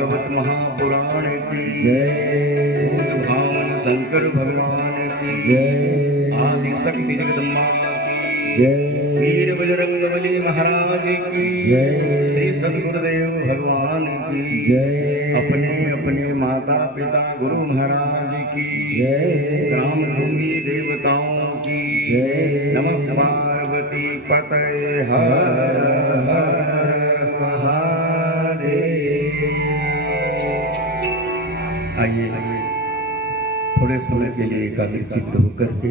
भागवत महापुराण की जय। भावन शंकर भगवान की जय। आदि शक्ति जगदम्बा की जय। वीर बजरंगबली महाराज की जय। श्री सद्गुरुदेव भगवान की जय। अपने अपने माता पिता गुरु महाराज की जय। ग्राम भूमि देवताओं की जय। नमः पार्वती पतये हर हर महादेव। आइए थोड़े समय के लिए एकाग्रचित्त होकर के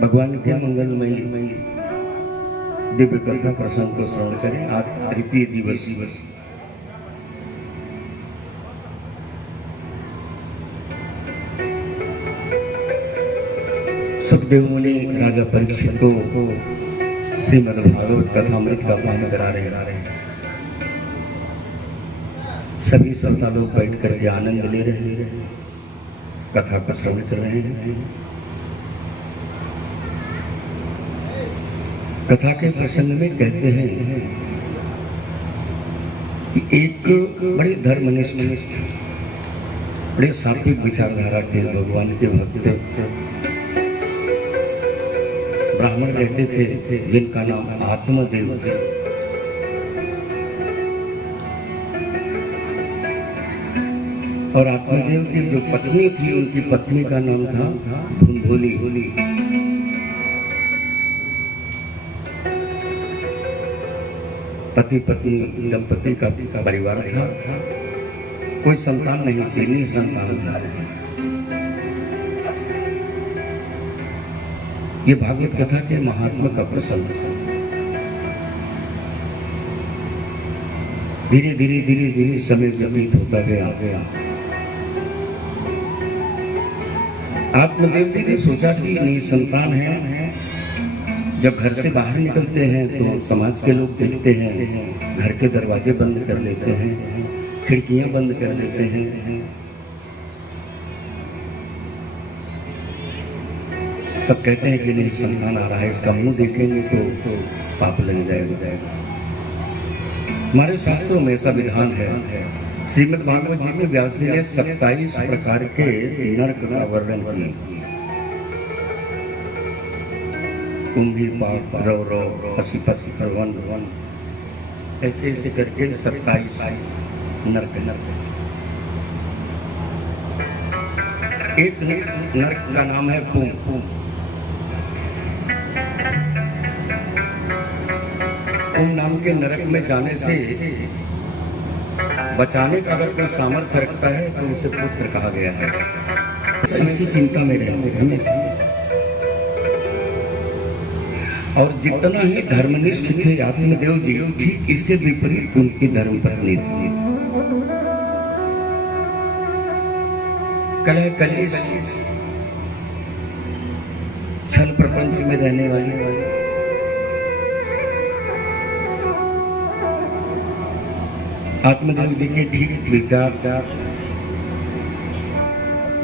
भगवान के मंगलमयी दिव्य कथा प्रसंग को श्रवण करें। आज तृतीय दिवस सुखदेव मुनि राजा परीक्षित को श्रीमद् भागवत कथा अमृत का पान करा रहे हैं। सभी संता लोग बैठ करके आनंद ले रहे हैं, कथा का श्रवण कर रहे हैं। कथा के प्रसंग में कहते हैं कि एक बड़े धर्मनिष्ठ बड़े सात्विक विचारधारा के भगवान के भक्त ब्राह्मण रहते थे, जिनका नाम आत्मदेव थे। और आत्मदेव की जो पत्नी थी, उनकी पत्नी का नाम था धुंधोली। पति पत्नी दंपति का परिवार था। कोई संतान नहीं थी, निसंतान था। ये भागवत कथा के महात्मा का प्रसंग है। धीरे धीरे समय व्यतीत होता गया। आत्मदेव जी ने सोचा कि निसंतान है। जब घर से बाहर निकलते हैं तो समाज के लोग देखते हैं, घर के दरवाजे बंद कर लेते हैं, खिड़कियां बंद कर लेते हैं। सब कहते हैं कि नहीं संतान आ रहा है, इसका मुंह देखेंगे तो पाप लग जाएगा। हमारे शास्त्रों में ऐसा विधान है। श्रीमद् भागवत जी में व्यास जी ने 27 प्रकार के नरक का वर्णन किया। कुंभी पाप रौरव पशुपति वन ऐसे करके 27 नरक। एक नरक का नाम है पूम। नाम के नरक में जाने से बचाने का अगर कोई सामर्थ्य रखता है तो उसे पुत्र कहा गया है। इसी चिंता में रहते हमेशा। और जितना ही धर्मनिष्ठ थे आत्मदेव जी, ठीक इसके विपरीत उनकी धर्म पत्नी थी कलह कलेश छल प्रपंच में रहने वाली आत्मदेव जी के ठीक विचार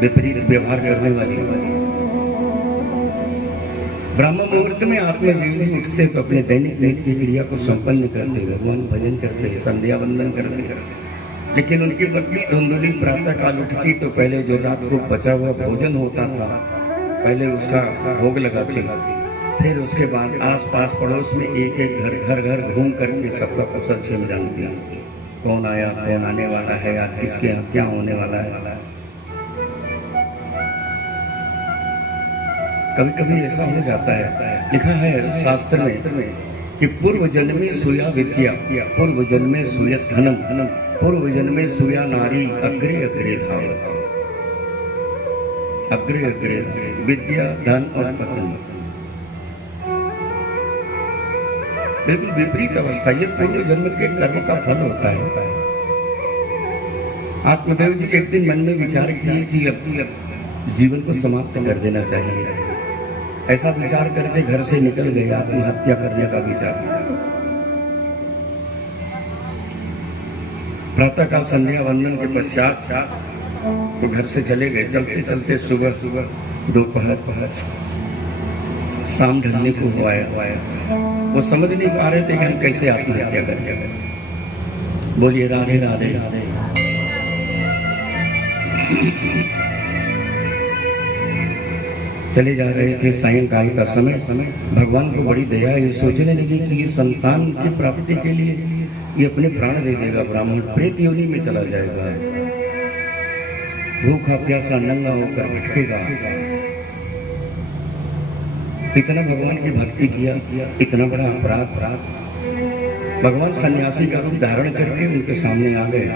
विपरीत व्यवहार करने वाली। ब्राह्मण मुहूर्त में आत्मदेव जी उठते तो अपने दैनिक नित्य क्रिया को संपन्न करते, भगवान भजन करते, संध्या वंदन करते। लेकिन उनकी पत्नी धुंधली प्रातः काल उठती तो पहले जो रात को बचा हुआ भोजन होता था, पहले उसका भोग लगाती। फिर उसके बाद आस पास पड़ोस में एक एक घर घूम करके सबका कुशल क्षेम जानती। कौन आया, कौन आने वाला है, आज किसके यहाँ क्या होने वाला है। कभी कभी ऐसा हो जाता है, लिखा है शास्त्र में कि पूर्व जन्म में सोया विद्या, पूर्व जन्म में सोया धनम, पूर्व जन्म में सोया नारी, अग्रे अग्रे धावत। अग्रे अग्रे विद्या धन और पतन, बिल्कुल विपरीत अवस्था। ये पूर्व जन्म के कर्म का फल होता है। आत्मदेव जी एक दिन मन में विचार किए कि अपनी जीवन को समाप्त कर देना चाहिए। ऐसा विचार करके घर से निकल गए, आत्महत्या करने का विचार। प्रातःकाल संध्या वंदन के पश्चात वो घर से चले गए। चलते चलते सुबह दोपहर शाम ढलने को आया। वो समझ नहीं पा रहे थे कि हम कैसे आत्महत्या करें। बोलिए राधे राधे। चले जा रहे थे सायंकाल का समय, भगवान को बड़ी दया, ये सोचने लगे कि ये संतान की प्राप्ति के लिए ये अपने प्राण दे देगा, ब्राह्मण प्रेत योनि में चला जाएगा, भूखा प्यासा नंगा होकर भटकेगा। इतना भगवान की भक्ति किया, इतना बड़ा अपराध। भगवान सन्यासी का रूप धारण करके उनके सामने आ गए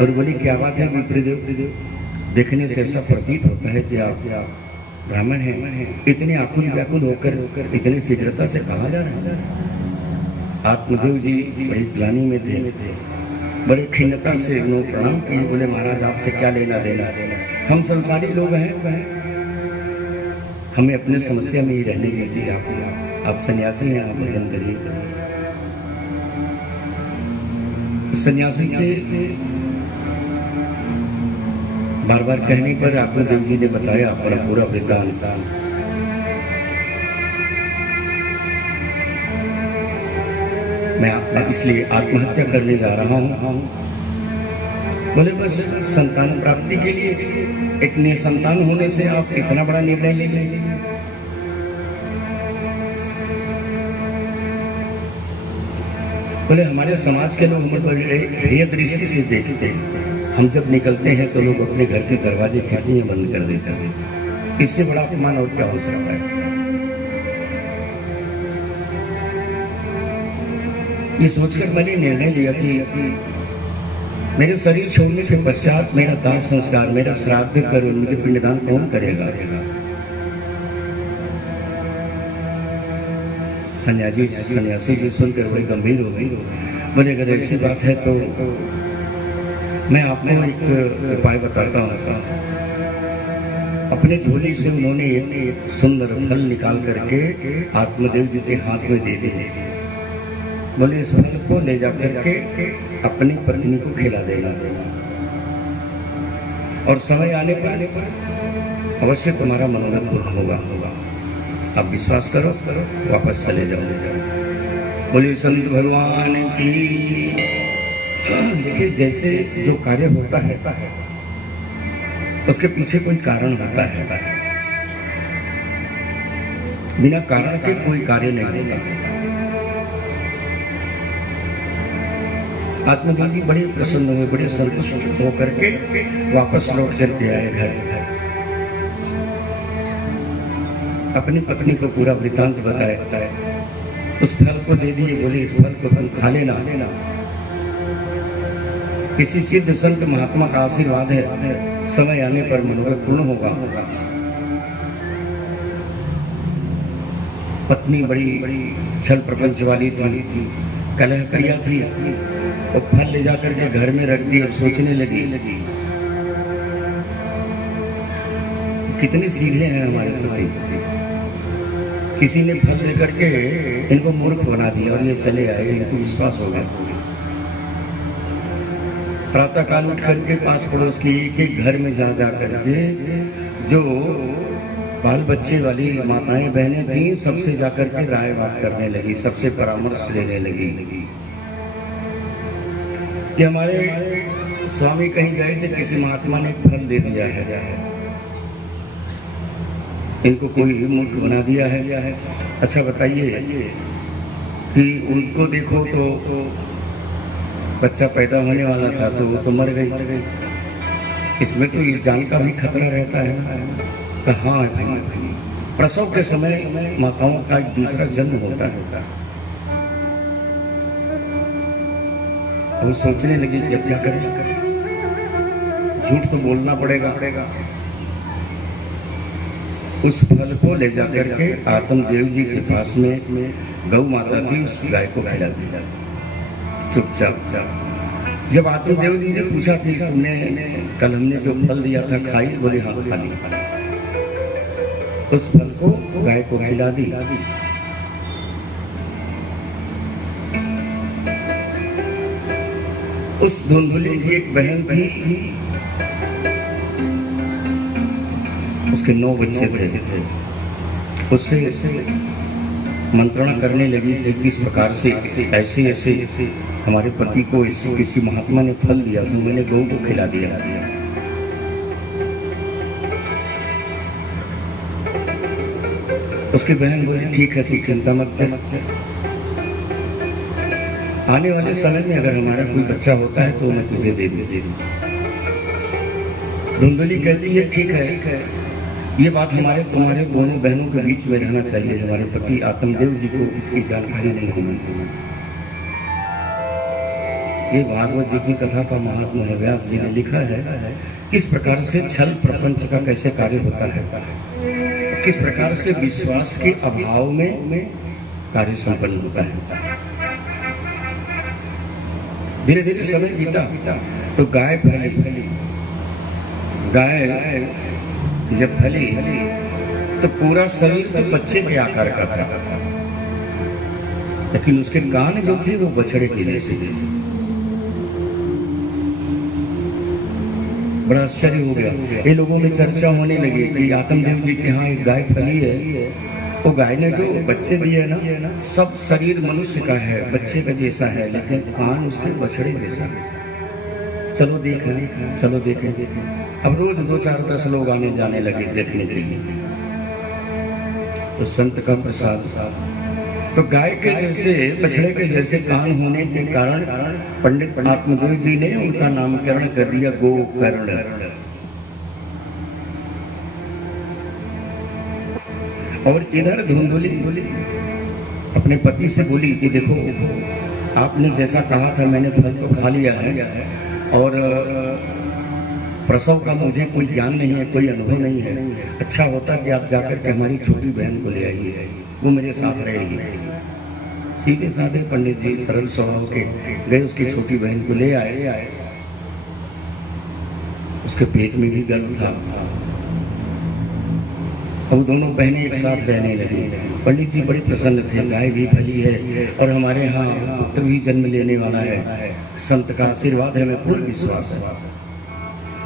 और बोली क्या बात है विप्रदेव, देखने से ऐसा प्रतीत होता है कि आप ब्राह्मण हैं, इतने आकुल व्याकुल होकर इतने शीघ्रता से कहा जा रहे हैं। आत्मदेव जी बड़ी ग्लानि में थे, बड़े खिन्नता से उन्होंने प्रणाम किए, बोले महाराज आपसे क्या लेना देना, हम संसारी लोग हैं, हमें अपने समस्या में ही रहने दीजिए, आप सन्यासी हैं, आप भजन करिए। सन्यासी के बार बार कहने पर आत्मदेव जी ने बताया अपना पूरा वृत्तांत। मैं इसलिए आत्महत्या करने जा रहा हूं। बोले बस संतान प्राप्ति के लिए, एक निसंतान होने से आप इतना बड़ा निर्णय ले लेंगे। बोले हमारे समाज के लोग हमें बड़े हेय दृष्टि से देखते हैं, हम जब निकलते हैं तो लोग अपने घर के दरवाजे खिड़कियां बंद कर देते हैं, इससे बड़ा अपमान और क्या हो सकता है। ये सोचकर मैंने निर्णय लिया कि मेरे शरीर छोड़ने के पश्चात मेरा दाह संस्कार, मेरा श्राद्ध कर मुझे पिंडदान कौन करेगा। सन्यासी जी सुनकर बड़े गंभीर हो गई, बोले अगर ऐसी बात है तो मैं आपको एक उपाय बताता हूँ। अपने झोली से उन्होंने एक सुंदर फल निकाल करके आत्मदेव जी के हाथ में दे दिए। बोले इस फल को ले जा करके अपनी पत्नी को खिला देना, और समय आने पर अवश्य तुम्हारा मनोरथ पूर्ण होगा। आप विश्वास करो, वापस चले जाओ। बोले संत भगवान की। देखिए जैसे जो कार्य होता है उसके पीछे कोई कारण होता है, बिना कारण के कोई कार्य नहीं होता। आत्मदेव जी बड़े प्रसन्न हुए, बड़े संतुष्ट होकर के वापस लौट करके आए घर। अपनी पत्नी को पूरा वृतांत बताया, उस फल को दे दिए। बोले इस फल को तुम खा लेना, किसी सिद्ध संत महात्मा का आशीर्वाद है, समय आने पर मनोरथ पूर्ण होगा। पत्नी बड़ी छल प्रपंच वाली थी, कलह प्रिया थी, और फल ले जाकर के घर में रख दिया। सोचने लगी कितने सीधे हैं हमारे पति, किसी ने फल लेकर के इनको मूर्ख बना दिया और ये चले आए, इनको विश्वास हो गया। प्रातः काल उठ करके पास पड़ोस की एक घर में जा करके जो बाल बच्चे वाली माताएं बहनें थी, सबसे जाकर के राय बात करने लगी, सबसे परामर्श लेने लगी कि हमारे स्वामी कहीं गए थे, किसी महात्मा ने फल दे दिया है, इनको कोई मूर्ख बना दिया है। अच्छा बताइए कि उनको देखो तो बच्चा पैदा होने वाला था तो वो तो मर गई, इसमें तो ये जान का भी खतरा रहता है। तो हाँ भाई, प्रसव के समय माताओं का एक दूसरा जन्म होता है। वो सोचने लगी कि अब क्या करें, झूठ तो बोलना पड़ेगा। उस फल को ले जाकर के आत्मदेव जी के पास में गौ माता थी, उस गाय को खिला दिया चुपचाप। जब आत्मदेव जी ने पूछा कि तुमने कल हमने जो फल दिया था खाई, बोले हाँ खा ली। उस फल को गाय को खिला दी। उस धुंधुले की एक बहन थी, उसके 9 बच्चे थे। उससे मंत्रणा करने लगी कि किस प्रकार से ऐसे ऐसे हमारे पति को ऐसे किसी महात्मा ने फल दिया तो मैंने गौ को खिला दिया। उसकी बहन बोली ठीक है, ठीक, चिंता मत कर, आने वाले समय में अगर हमारा कोई बच्चा होता है तो मैं तुझे दे दूँ। धुंधली कहती है ठीक है, ये बात हमारे तुम्हारे दोनों बहनों के बीच में रहना चाहिए, हमारे पति आत्मदेव जी को इसकी जानकारी नहीं होनी। ये भागवत जी की कथा का महात्मा है, व्यास जी ने लिखा है किस प्रकार से छल प्रपंच का कैसे कार्य होता है, किस प्रकार से विश्वास के अभाव में कार्य संपन्न होता है। धीरे धीरे समय बीता तो गाय फैली। गाय जब फैली तो पूरा शरीर तो बच्चे के आकार का था, लेकिन उसके कान जो थे वो बछड़े के जैसे थे। बड़ा आश्चर्य हो गया। ये लोगों में चर्चा होने लगी कि आत्मदेव जी के यहाँ एक गाय फैली है, वो गाय ने जो बच्चे दिए ना, सब शरीर मनुष्य का है, बच्चे का जैसा है, लेकिन कान उसके बछड़े जैसा है। चलो देखें, चलो देखें। अब रोज 2, 4, 10 लोग आने जाने लगे देखने के लिए। तो संत का प्रसाद, तो गाय के जैसे बछड़े के जैसे कान होने के कारण पंडित आत्मदेव जी ने उनका नामकरण कर दिया गोकर्ण। और इधर धुंधुली अपने पति से बोली कि देखो आपने जैसा कहा था मैंने फल तो खा लिया है, और प्रसव का मुझे कोई ज्ञान नहीं है, कोई अनुभव नहीं है। अच्छा होता कि आप जाकर के हमारी छोटी बहन को ले आइए, वो मेरे साथ रहेगी। सीधे साधे पंडित जी सरल स्वभाव के गए, उसकी छोटी बहन को ले आए। उसके पेट में भी गर्भ था। अब दोनों बहनें एक साथ रहने लगी। पंडित जी बड़े प्रसन्न थे, गाय भी फली है और हमारे यहाँ पुत्र भी जन्म लेने वाला है, संत का आशीर्वाद है, हमें पूर्ण विश्वास है।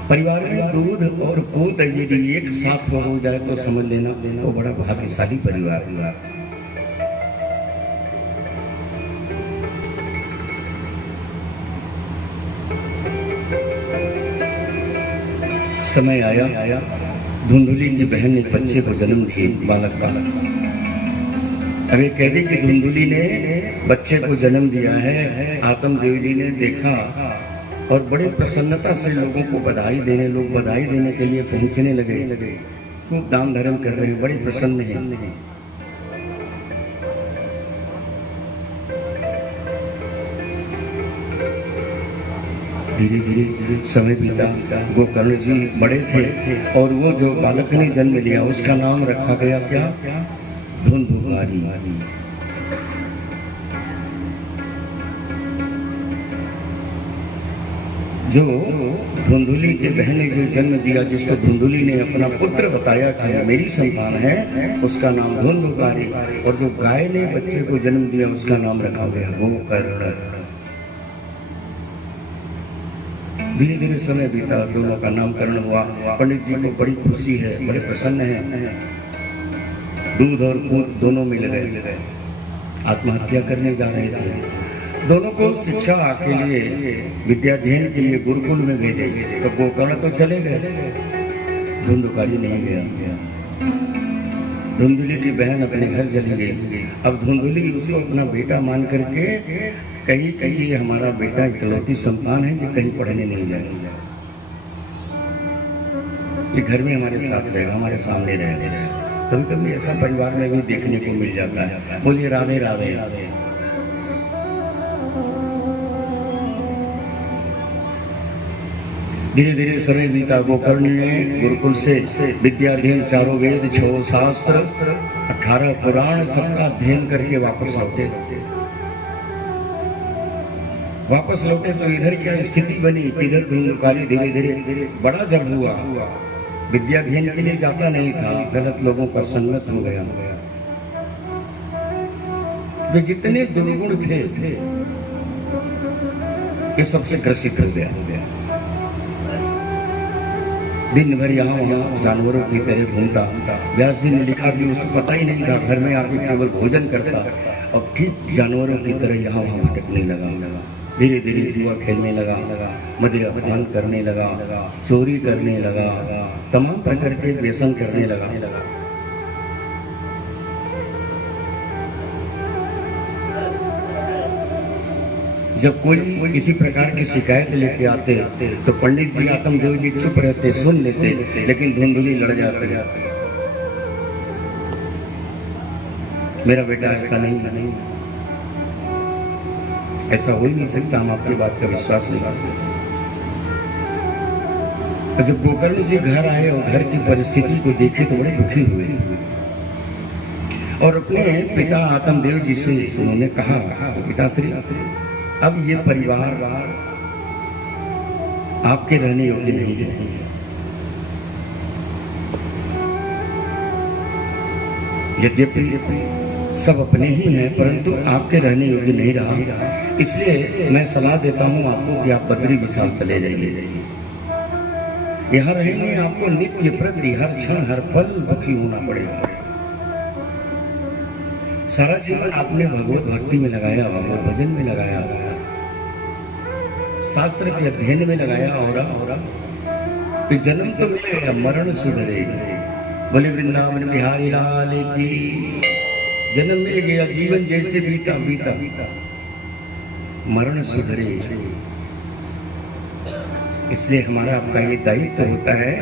परिवार में दूध और पूत यदि एक साथ हो जाए तो समझ लेना वो बड़ा भाग्यशाली परिवार है। समय आया, धुंधुली की बहन ने बच्चे को जन्म दिए, बालक का। अरे कह दे कि धुंधुली ने बच्चे को जन्म दिया है। आत्मदेव जी ने देखा और बड़े प्रसन्नता से लोगों को बधाई देने, लोग बधाई देने के लिए पहुंचने लगे। खूब दान धर्म कर रहे, बड़े प्रसन्न हैं। धीरे धीरे समय बीता। गोकर्ण जी बड़े थे और वो जो बालक ने जन्म लिया उसका नाम रखा गया क्या? धुंधुकारी। जो धुंधुली की बहन ने जो जन्म दिया, जिसको धुंधुली ने अपना पुत्र बताया कि मेरी संतान है, उसका नाम धुंधुकारी। और जो गाय ने बच्चे को जन्म दिया उसका नाम रखा गया गोकर्ण। धीरे धीरे समय बीता, दोनों का नामकरण हुआ। पंडित जी को बड़ी खुशी है, बड़े प्रसन्न है। दूध और पूत दोनों मिल गए, आत्महत्या करने जा रहे थे। दोनों को शिक्षा के लिए, विद्याध्ययन के लिए गुरुकुल में भेजे। तो गोकर्ण तो चले गए, धुंधुकारी नहीं गया। धुंधुली की बहन अपने घर चली गई। अब धुंधुली उसको अपना बेटा मान करके कहीं कहीं हमारा बेटा इकलौती संतान है, कि कहीं पढ़ने नहीं जाएगा, ये घर में हमारे साथ रहेगा, हमारे सामने रहेगा। कभी कभी ऐसा परिवार में भी देखने को मिल जाता है। बोलिए राधे राधे। धीरे धीरे समय बीता। गोकर्ण ने गुरुकुल से विद्याध्ययन, 4 वेद, 6 शास्त्र, 18 पुराण सबका अध्ययन करके वापस लौटे। तो इधर क्या स्थिति बनी, इधर धुंधुकारी धीरे धीरे बड़ा जब हुआ, विद्याध्ययन के लिए जाता नहीं था, गलत लोगों का संगत हो गया। वे जितने दुर्गुण थे ये सबसे ग्रसित हो गया। दिन भर यहाँ वहाँ जानवरों की तरह घूमता। व्यास जी ने लिखा कि उसको पता ही नहीं था, घर में आके केवल भोजन करता और ठीक जानवरों की तरह यहाँ वहाँ भटकने लगा। धीरे धीरे जुआ खेलने लगा, मदिरा पान करने लगा, चोरी करने लगा, तमाम प्रकार के व्यसन करने लगा। जब कोई किसी प्रकार की शिकायत लेके आते तो पंडित जी आत्मदेव जी चुप रहते, सुन लेते, लेकिन धुंधली लड़ जाते। मेरा बेटा ऐसा नहीं, ऐसा हो ही नहीं सकता, हम आपकी बात का विश्वास नहीं करते। जब गोकर्ण जी घर आए और घर की परिस्थिति को देखे तो बड़े दुखी हुए और अपने पिता आत्मदेव जी से उन्होंने कहा, पिताश्री अब ये परिवार आपके रहने योग्य नहीं है। यद्यपि सब अपने ही हैं, परंतु आपके रहने योग्य नहीं रहा, इसलिए मैं सलाह देता हूं आपको कि आप बद्री विशाल चले जाइए। यहाँ रहेंगे आपको नित्य प्रति हर क्षण हर पल दुखी होना पड़ेगा। सारा जीवन आपने भगवत भक्ति में लगाया, भगवत भजन में लगाया, शास्त्र के अध्ययन में लगाया, और जन्म तो मिलेगा, मरण सुधरेगा। बोले वृंदावन बिहारी लाल की। जन्म मिल गया, जीवन जैसे बीता बीता मरण सुधरेगा। इसलिए हमारा आपका ये दायित्व होता है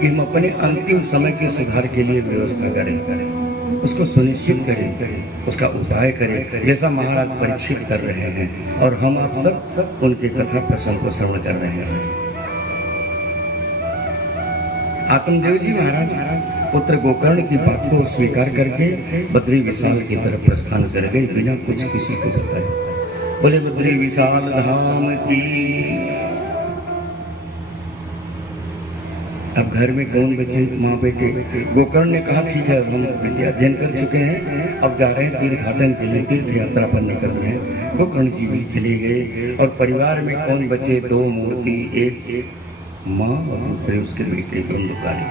कि हम अपने अंतिम समय के सुधार के लिए व्यवस्था करें, उसको सुनिश्चित करें, उसका उपाय करें, जैसा महाराज परीक्षित कर रहे हैं और हम आप सब उनके कथा प्रसंग को श्रवण कर रहे हैं। आत्मदेव जी महाराज पुत्र गोकर्ण की बात को स्वीकार करके बद्री विशाल की तरफ प्रस्थान कर गए, बिना कुछ किसी को बताए। बोले बद्री विशाल धाम की। अब घर में कौन बचे, माँ बेटे। गोकर्ण ने कहा ठीक है, हम विद्या अध्ययन कर चुके हैं, अब जा रहे हैं तीर्थाटन के लिए, तीर्थ यात्रा पर निकल रहे हैं। गोकर्ण जी भी चले गए और परिवार में कौन बचे, दो मूर्ति, एक माँ और दूसरे उसके बेटे धुंधकारी।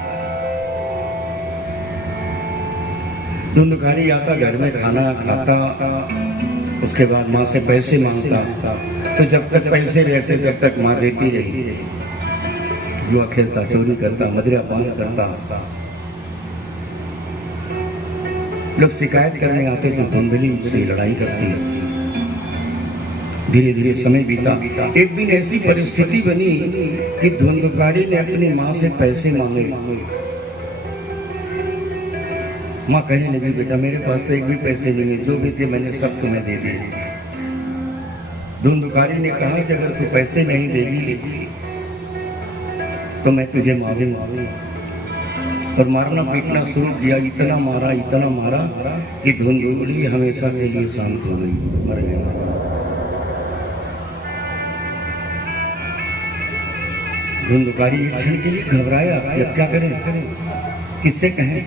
धुंधकारी आता, घर में खाना खाता, उसके बाद माँ से पैसे मांगता, तो जब तक पैसे रहते तब तक माँ देती रही। जुआ खेलता, चोरी करता, मदिरा पान करता। लोग शिकायत करने आते तो धुंधली उससे लड़ाई करती है। धीरे धीरे समय बीता। एक दिन ऐसी परिस्थिति बनी कि धुंधकारी ने अपनी माँ से पैसे मांगे। माँ कहने लगी, बेटा मेरे पास तो एक भी पैसे नहीं है, जो भी थे मैंने सब तुम्हें दे दिए। धुंधकारी ने कहा कि अगर तू पैसे नहीं देगी तो मैं तुझे मारूंगा। और मारना पीटना शुरू किया, इतना मारा कि धुंधुली हमेशा के लिए शांत हो गई, मर गया। धुंधकारी एक क्षण के लिए घबराया, अब क्या करें, किससे कहें।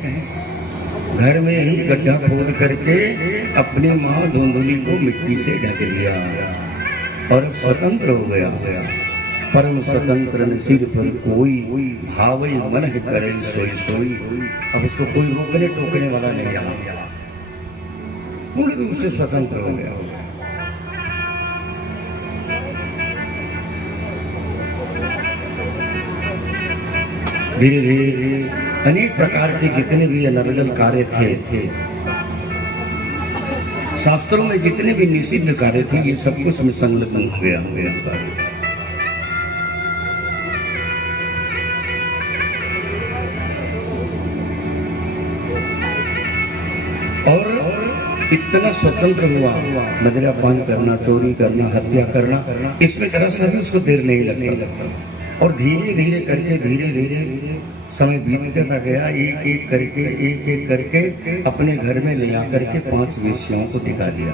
घर में ही गड्ढा खोद करके अपनी माँ धुंधुली को मिट्टी से ढक दिया और स्वतंत्र हो गया। परम स्वतंत्र न सिर पर कोई, भावई मन करे सोई सोई। अब उसको कोई रोकने टोकने वाला नहीं रहा, पूर्ण रूप से स्वतंत्र हो गया। धीरे धीरे अनेक प्रकार के जितने भी अनर्गल कार्य थे, शास्त्रों में जितने भी निषिद्ध कार्य थे, ये सब कुछ में संलग्न हो गया। और इतना स्वतंत्र हुआ, मदिरा पान करना, चोरी करना, हत्या करना, इसमें जरा सा भी उसको देर नहीं लगता। और धीरे धीरे करके समय बीतता गया। एक एक करके अपने घर में ले आकर के 5 वेश्याओं को दिखा दिया।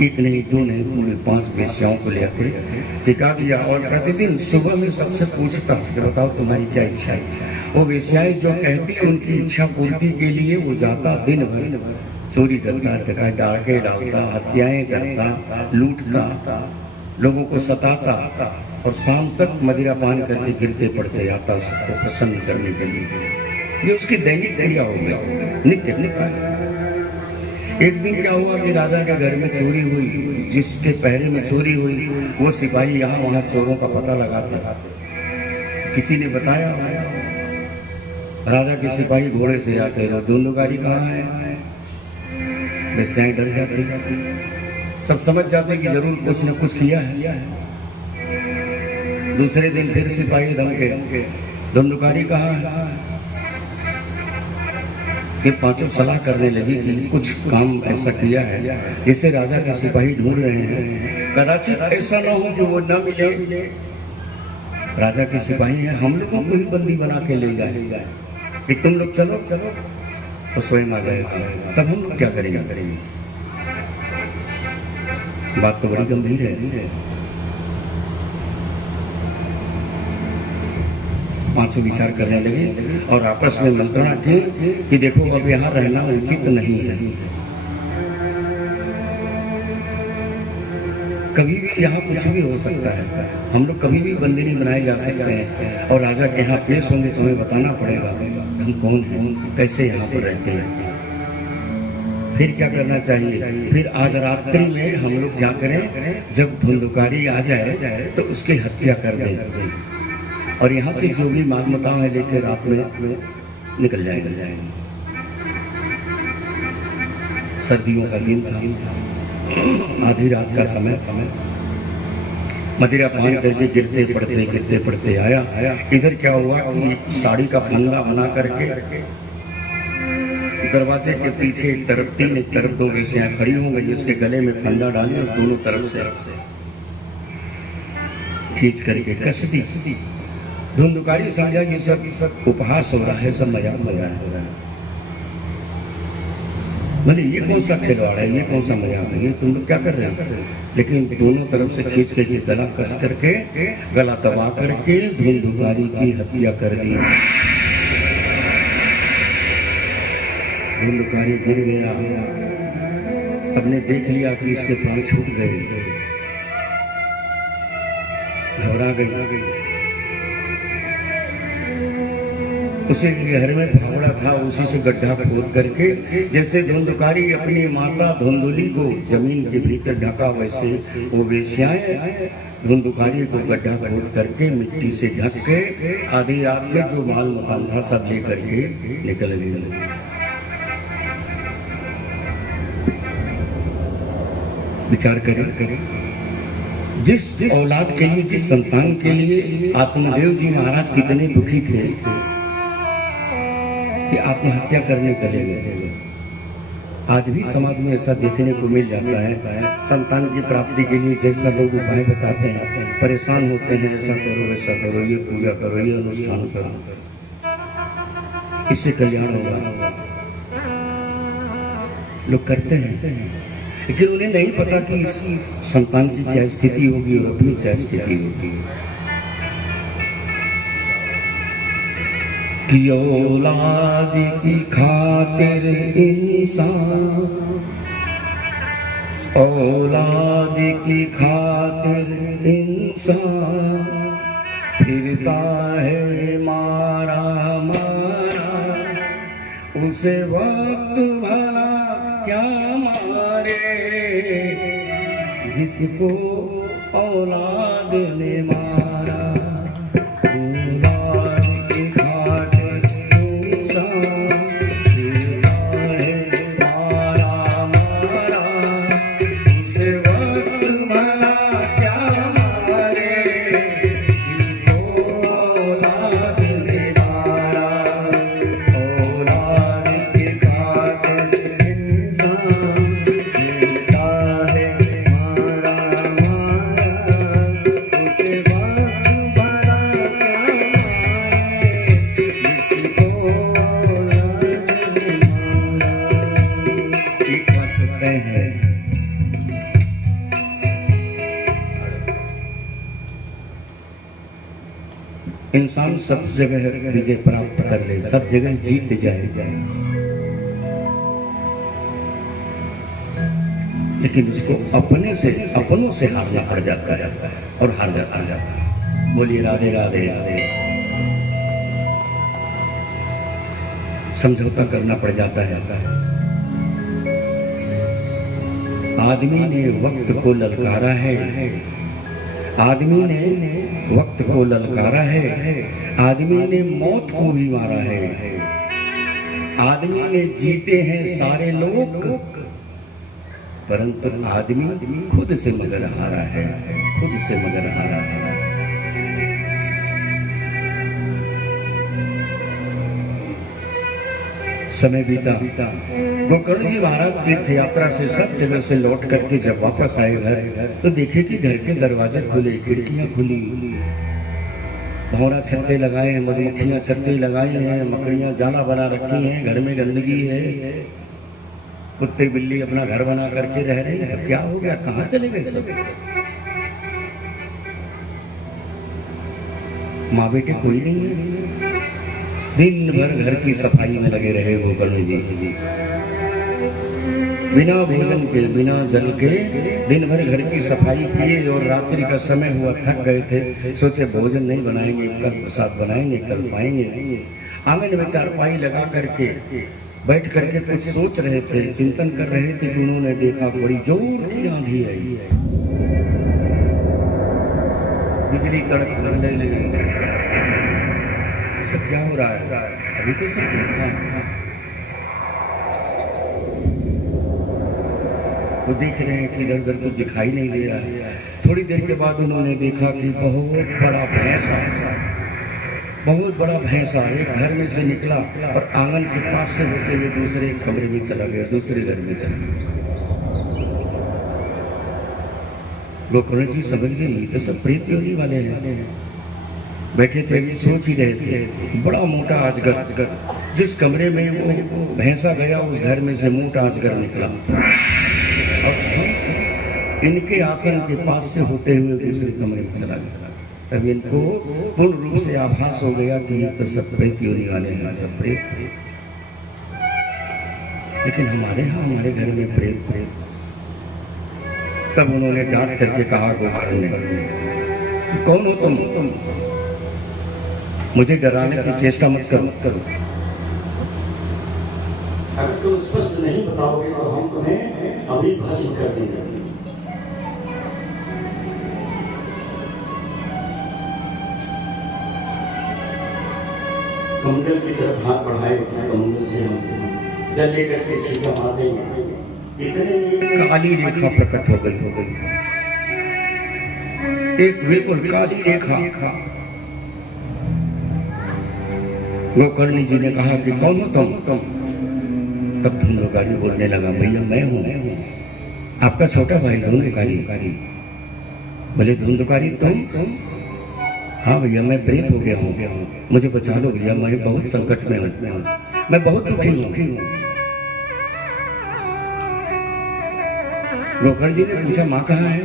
एक नहीं, 2 नहीं, पूरे 5 वेश्याओं को लेकर दिखा दिया। और प्रतिदिन सुबह में सबसे पूछता कि बताओ तुम्हारी क्या इच्छा है। वो वेश्याएं जो कहती उनकी इच्छा पूर्ति के लिए वो जाता, दिन भर चोरी करता, डाके डालता, हत्याएं करता, लूटता, लोगों को सताता और शाम तक मदिरा पान करके गिरते पड़ते आता सबको प्रसन्न करने के लिए। ये उसकी दैनिक क्रिया हो गई, नित्य नित्य। एक दिन क्या हुआ कि राजा के घर में चोरी हुई, जिसके पहरे में चोरी हुई वो सिपाही यहाँ वहाँ चोरों का पता लगाते थे। किसी ने बताया, राजा के सिपाही घोड़े से आते रहे, धुंधुकारी कहाँ है, बेस्याएं डर जाती, सब समझ जाते कि जरूर कुछ न कुछ किया है। दूसरे दिन फिर सिपाही धमके, धुंधुकारी कहाँ है। ये पांचों सलाह करने लगी कि कुछ काम ऐसा किया है जिसे राजा के सिपाही ढूंढ रहे हैं, कदाचित ऐसा न हो कि वो न मिले। राजा के सिपाही हैं, हम लोगों को ही बंदी बना के ले जाए कि तुम लोग चलो चलो तो स्वयं आ जाएगा, तब हम लोग क्या करेंगे। बात तो बड़ी गंभीर है। पांचों विचार करने लगे और आपस में मंत्रणा की कि देखो अब यहाँ रहना उचित नहीं है, कभी भी यहाँ कुछ भी हो सकता है, हम लोग कभी भी बंदी नहीं बनाए जा सकते हैं और राजा के यहाँ पेश होंगे, तुम्हें बताना पड़ेगा हम कौन हैं, कैसे यहाँ पर रहते हैं। फिर क्या करना चाहिए, फिर आज रात्रि में हम लोग क्या करें, जब धुंधुकारी आ जाए तो उसकी हत्या कर दें और यहाँ से जो भी मालमताएं है लेकर रात में निकल जाएंगे। सर्दियों का दिन था, आधी रात का समय, मदिरा पान करके गिरते पड़ते आया। इधर क्या हुआ कि साड़ी का फंदा बना करके दरवाजे के पीछे एक तरफ तीन, एक तरफ दो वेश्याएं खड़ी हो गई, उसके गले में फंदा डाली और दोनों तरफ से खींच करके कस दी। धुंधुकारी समझा ये सब उपहास हो रहा है, सब मजाक हो रहा है, मतलब ये कौन सा खिलवाड़ है, ये कौन सा मजाक है, ये तुम लोग क्या कर रहे हो। लेकिन दोनों तरफ से खींच करके गला कस करके, गला दबा करके धुंधुकारी की हत्या कर दी। धुंधुकारी गिर गया, सबने देख लिया कि इसके प्राण छूट गए, घबरा गई। उसे घर में फावड़ा था, उसी से गड्ढा खोद करके, जैसे धुंधुकारी अपनी माता धुंधुली को जमीन के भीतर ढका, वैसे वो वेश्याएं धुंधुकारी को गड्ढा खोद करके मिट्टी से ढक के आधी रात में जो माल मकान था सब ले करके निकल गई। विचार करें, जिस औलाद के लिए, जिस संतान के लिए आत्मदेव जी महाराज कितने दुखी थे कि आत्महत्या करने चले गए। आज भी समाज में ऐसा देखने को मिल जाता है, संतान की प्राप्ति के लिए जैसा लोग उपाय बताते हैं, परेशान होते हैं, ऐसा करो वैसा करो, ये पूजा करो, ये अनुष्ठान करो, इससे कल्याण होगा, लोग करते हैं। लेकिन उन्हें नहीं पता कि इस संतान की क्या स्थिति होगी और अपनी क्या स्थिति होगी। कि औलाद की खातिर इंसान, औलाद की खातिर इंसान फिरता है मारा मारा, उसे वक्त भला क्या मारे, जिसको औलाद ने मारा। इंसान सब जगह विजय प्राप्त कर ले, सब जगह जीत जाए। लेकिन उसको अपनों से हारना पड़ जाता है और हार जाता है। बोलिए राधे राधे राधे। समझौता करना पड़ जाता है। आदमी ने वक्त को ललकारा है, आदमी ने वक्त को ललकारा है, आदमी ने मौत को भी मारा है, आदमी ने जीते हैं सारे लोग, परंतु आदमी खुद से मगर हारा है, खुद से मगर हारा है। समय बीता। गोकर्ण जी महाराज तीर्थ यात्रा से सब जगह से लौट करके जब वापस आए घर, तो देखे कि घर के दरवाजे खुले, खिड़कियां खुली, भौरा छत्ते लगाए हैं, मधुमक्खियां छत्ते लगाए हैं, मकड़ियां जाला बना रखी हैं, घर में गंदगी है, कुत्ते बिल्ली अपना घर बना करके रह रहे हैं। क्या हो गया, कहाँ चले गए सब? माँ बेटे कोई नहीं है। दिन भर घर की सफाई में लगे रहे गोकर्ण जी, बिना भोजन के बिना जल के दिन भर घर की सफाई किए और रात्रि का समय हुआ, थक गए थे। सोचे भोजन नहीं बनाएंगे, कल प्रसाद बनाएंगे, कल पाएंगे। आंगन में चारपाई लगा करके बैठ करके कुछ सोच रहे थे, चिंतन कर रहे थे कि उन्होंने देखा बड़ी जोर की आंधी आई है, बिजली कड़कने लगी। सब क्या हो रहा है? अभी तो सब ठीक था। वो देख रहे हैं कि इधर उधर कुछ दिखाई नहीं दे रहा है। थोड़ी देर के बाद उन्होंने देखा कि बहुत बड़ा भैंसा एक घर में से निकला और आंगन के पास से होते हुए दूसरे कमरे में चला गया, दूसरे घर में चला गया। गोकर्ण जी समझ गए ये तो सब प्रेत योनि वाले हैं। बैठे थे, सोच ही रहे थे, बड़ा मोटा अजगर, जिस कमरे में वो भैंसा गया उस घर में से मोटा अजगर निकला और इनके आसन के पास से होते हुए दूसरे कमरे में चला गया। तब इनको पूर्ण रूप से आभास हो गया कि ये तो सब प्रेत योनि वाले हैं, सब प्रेत। लेकिन हमारे घर में प्रेत। तब उन्होंने डांट करके कहा गोकर्ण ने, कौन हो तुम? मुझे डराने की चेष्टा मत करो। अगर तुम स्पष्ट नहीं बताओगे तो हम तुम्हें अभी भस्म कर देंगे। कमंडल की तरफ हाथ बढ़ाए, कमंडल से हम जल लेकर के छींटा मार देंगे। इतने काली रेखा प्रकट हो गई, एक बिल्कुल काली रेखा। गोकर्ण जी ने कहा कि कौन हो तुम? तब धुंधकारी बोलने लगा, भैया मैं हूँ, आपका छोटा भाई धुंधकारी। बोले धुंधकारी तुम? हाँ भैया मैं प्रेत हो गया हूँ, मुझे बचा लो भैया, मैं बहुत संकट में हूँ, मैं बहुत दुखी हूँ। गोकर्ण जी ने पूछा माँ कहाँ है?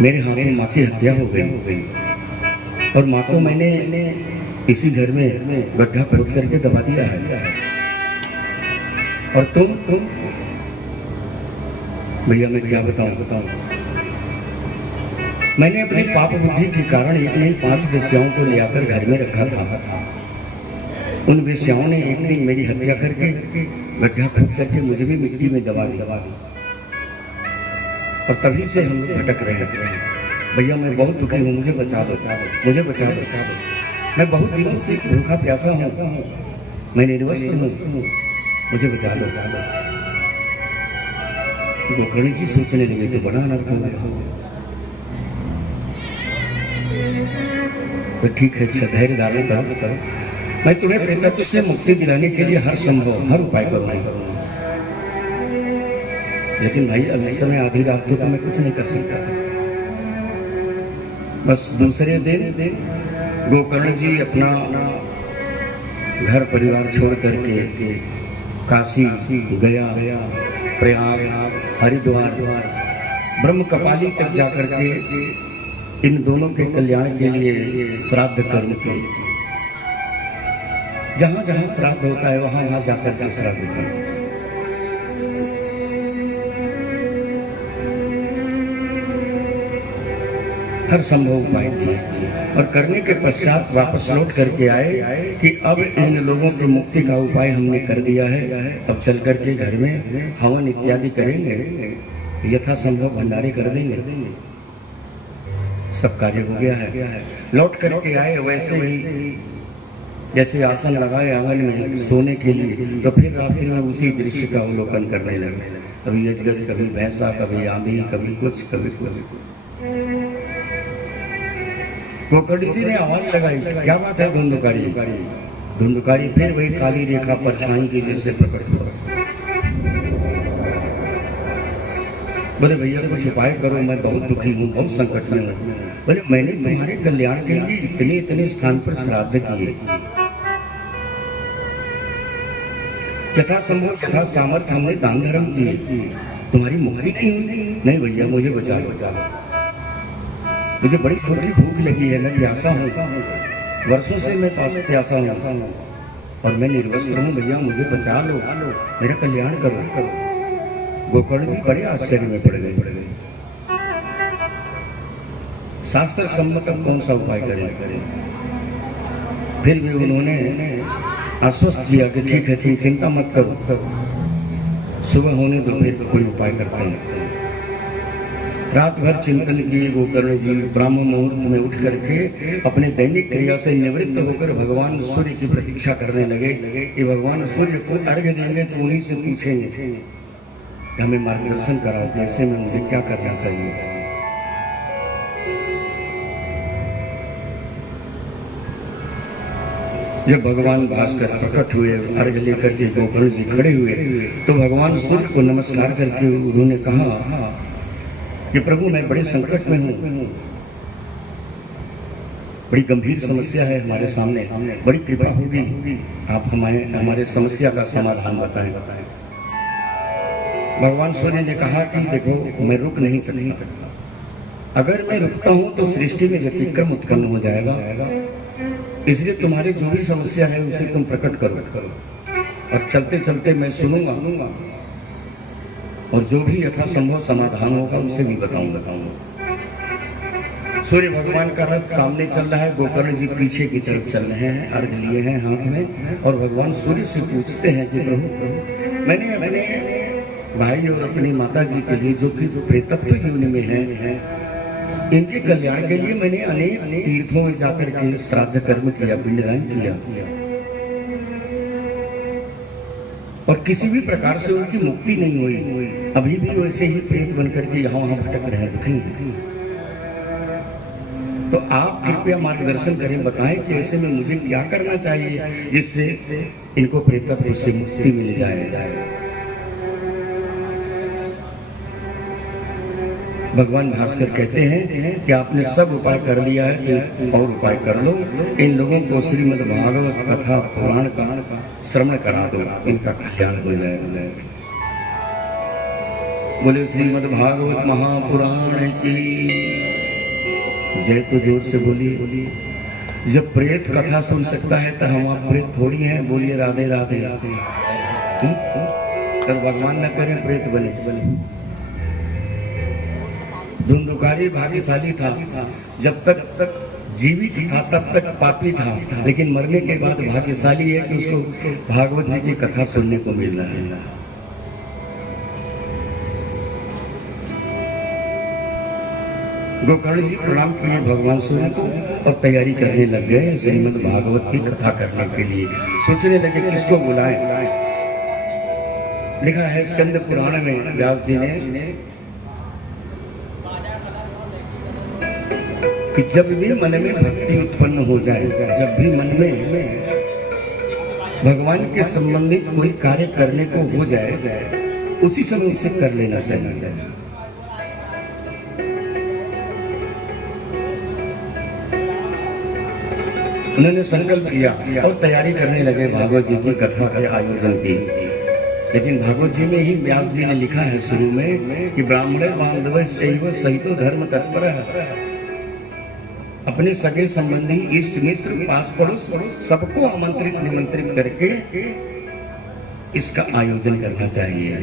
मेरे हाथों माँ की हत्या हो गई और माँ को मैंने इसी घर में गड्ढा खोद करके दबा दिया है। और तुम? भैया मैं क्या बताऊं? मैंने अपनी पाप बुद्धि के कारण एक नहीं 5 वेश्याओं को ले आकर घर में रखा था। उन वेश्याओं ने एक दिन मेरी हत्या करके गड्ढा खोद करके मुझे भी मिट्टी में दबा दी और तभी से हम भटक रहे हैं। भैया मैं बहुत दुखी हूँ, मुझे बचा दो, मुझे बचा दो। मैं बहुत दिनों से भूखा प्यासा हूँ, मैं निर्वस्त्र हूँ, मुझे बचा दो। गोकर्ण जी सोचने लगे तो बड़ा अनर्थ हो गया। तो ठीक है, धैर्य धारण करो, मैं तुम्हें प्रेतत्व से मुक्ति दिलाने के लिए हर संभव हर उपाय करूँगा। लेकिन भाई अब इस समय आधी रात तो मैं कुछ नहीं कर सकता। बस दूसरे दिन गोकर्ण जी अपना घर परिवार छोड़ करके काशी गया, प्रयाग, हरिद्वार, ब्रह्म कपाली तक जाकर के इन दोनों के कल्याण के लिए श्राद्ध कर्म के जहां जहां श्राद्ध होता है वहां वहां जाकर के श्राद्ध करें। हर संभव उपाय किए और करने के पश्चात वापस लौट करके आए कि अब इन लोगों की मुक्ति का उपाय हमने कर दिया है, अब चल करके घर में हवन इत्यादि करेंगे, यथा संभव भंडारे कर देंगे। सब कार्य हो गया है। लौट करके आए वैसे ही जैसे आसन लगाए आंगन में सोने के लिए, तो फिर रात्रि में उसी दृश्य का अवलोकन करने लगे। कभी अजगर, कभी भैंसा, कभी आंधी, कभी कुछ, कभी कुछ। गोकर्ण जी ने आवाज लगाई, क्या बात है धुंधुकारी? धुंधुकारी फिर वही काली रेखा परछाई की जैसे प्रकट हुआ। बोले भैया कुछ उपाय करो, मैं बहुत दुखी हूँ, बहुत संकट में हूँ। बोले मैंने तुम्हारे कल्याण के लिए इतने इतने स्थान पर श्राद्ध किए, यथा संभव यथा सामर्थ्य हमने दान धर्म किए, तुम्हारी मुक्ति नहीं हुई। नहीं भैया मुझे बचा लो, मुझे बड़ी छोटी भूख लगी है, मैं प्यासा हूँ, वर्षों से मैं प्यासा हूँ और मैं निर्वस्त्र हूँ, भैया मुझे बचा लो, मेरा कल्याण करो। गोकर्ण जी बड़े आश्चर्य में पड़ गए। शास्त्र सम्मत कौन सा उपाय करें? फिर भी उन्होंने आश्वस्त किया कि ठीक है, तुम चिंता मत करो, सुबह होने दो, फिर कोई उपाय करते हैं। रात भर चिंतन किए गोकर्ण जी, ब्राह्म मुहूर्त में उठ करके अपने दैनिक क्रिया से निवृत्त होकर भगवान सूर्य की प्रतीक्षा करने लगे कि भगवान सूर्य को अर्घ्य देंगे तो उन्हीं से पूछेंगे कि हमें मार्गदर्शन कराओ कि ऐसे में मुझे क्या करना चाहिए। जब भगवान भास्कर प्रकट हुए, अर्घ्य लेकर के गोकर्ण जी खड़े हुए, तो भगवान सूर्य को नमस्कार करके उन्होंने कहा कि प्रभु मैं बड़े संकट में हूँ, बड़ी गंभीर समस्या है हमारे सामने, बड़ी कृपा होगी आप हमारे समस्या का समाधान बताएं। भगवान सूर्य ने कहा कि देखो मैं रुक नहीं सकता, अगर मैं रुकता हूँ तो सृष्टि में व्यतिक्रम उत्पन्न हो जाएगा, इसलिए तुम्हारे जो भी समस्या है उसे तुम प्रकट करो और चलते चलते मैं सुनूंगा और जो भी यथा संभव समाधान होगा उसे भी बताऊंगा। सूर्य भगवान का रथ सामने चल रहा है, गोकर्ण जी पीछे की तरफ चल रहे हैं, अर्घ्य लिए हैं हाथ में, और भगवान सूर्य से पूछते हैं कि प्रभु मैंने भाई और अपनी माता जी के लिए जो कि प्रेतत्व योनि में है, इनके कल्याण के लिए मैंने अनेक तीर्थों में जाकर के श्राद्ध कर्म किया, पिंडदान किया, और किसी भी प्रकार से उनकी मुक्ति नहीं हुई। अभी भी वैसे ही प्रेत बनकर के यहाँ वहां भटक रहे, दुखी हैं। तो आप कृपया मार्गदर्शन करें, बताएं कि ऐसे में मुझे क्या करना चाहिए जिससे इनको प्रेतत्व से मुक्ति मिल जाए। भगवान भास्कर कहते हैं कि आपने सब उपाय कर लिया है, तो और उपाय कर लो, इन लोगों को श्रीमद् भागवत कथा पुराण का श्रवण करा दो, इनका कल्याण हो जाएगा। बोले श्रीमद् भागवत महापुराण की जय। तो जोर से बोलिए। जब प्रेत कथा सुन सकता है तो हम आप प्रेत थोड़ी हैं, बोलिए राधे राधे। तो भगवान न करें प्रेत बने। धुंधुकारी भाग्यशाली था, जब तक जीवित था तब तक पापी था, लेकिन मरने के बाद भाग्यशाली है कि उसको भागवत जी की कथा सुनने को मिल रहा है। गोकर्ण जी प्रणाम किए भगवान सूर्य को और तैयारी करने लग गए श्रीमद् भागवत की कथा करने के लिए। सोचने लगे किसको बुलाएं। लिखा है स्कंद पुराण में व्यास जी ने कि जब भी मन में भक्ति उत्पन्न हो जाए, जब भी मन में भगवान के संबंधित कोई कार्य करने को हो जाए, उसी समय उसे कर लेना चाहिए। उन्होंने संकल्प किया और तैयारी करने लगे भागवत जी की कथा के आयोजन की। लेकिन भागवत जी में ही व्यास जी ने लिखा है शुरू में कि ब्राह्मण बांधव सहितो धर्म तत्पर है। अपने सगे संबंधी, इष्ट मित्र, पास पड़ोस सबको आमंत्रित निमंत्रित करके इसका आयोजन करना चाहिए।